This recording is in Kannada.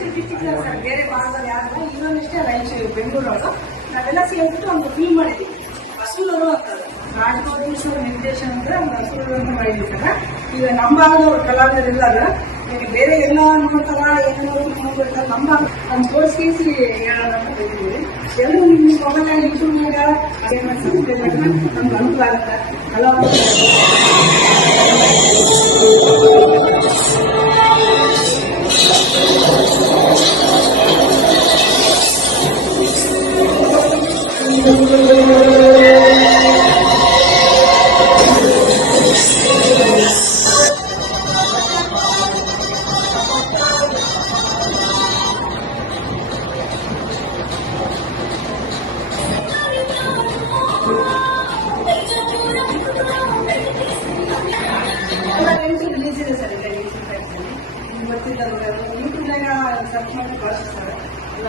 ರಾಯಚೂರು ಡಿಸ್ಟಿಕ್ ಸರ್, ಬೇರೆ ಭಾಗದಲ್ಲಿ ಯಾರು ಇನ್ನೊಂದಿಷ್ಟೇ ರಾಯಚೂರು ಬೆಂಗಳೂರವರು ನಾವೆಲ್ಲ ಸೇರಿಬಿಟ್ಟು ಒಂದು ಫೀಲ್ ಮಾಡಿದ್ವಿ. ಹಸೂರವರು ಅಂತಾರೆ ರಾಜಕೋಟೇಶ್ವರ ನಿರ್ದೇಶನ ಅಂದ್ರೆ ಒಂದು ಹಸೂರವರು ಅಂತ ಮಾಡಿದ್ವಿ ಸರ್. ಈಗ ನಮ್ಮ ಭಾಗದವ್ರು ಕಲಾವಿದರಿಲ್ಲಾಗ ಈಗ ಬೇರೆ ಎಲ್ಲ ನೋಡ್ತಾರ ಏನೋ ನೋಡ್ತಾರೆ, ನಮ್ಮ ಒಂದು ತೋರಿಸಿ ಹೇಳೋಣ ಅಂತ ಹೇಳ್ತೀವಿ. ಎಲ್ಲರೂ ನಿಮ್ಮ ಮೊಬೈಲ್ ಯೂಟ್ಯೂಬ್ನಾಗ ನಮ್ಗೆ ಅನುಕೂಲ ಆಗುತ್ತೆ. ರಿಲೀಸ್ ಇದೆ ಸರ್, ಈಗ ಗೊತ್ತಿದ್ದ ಯೂಟ್ಯೂಬ್ನಾಗ ಸರ್ಚ್ ಮಾಡಿ ಕಳಿಸ್ತಾರೆ ಎಲ್ಲ.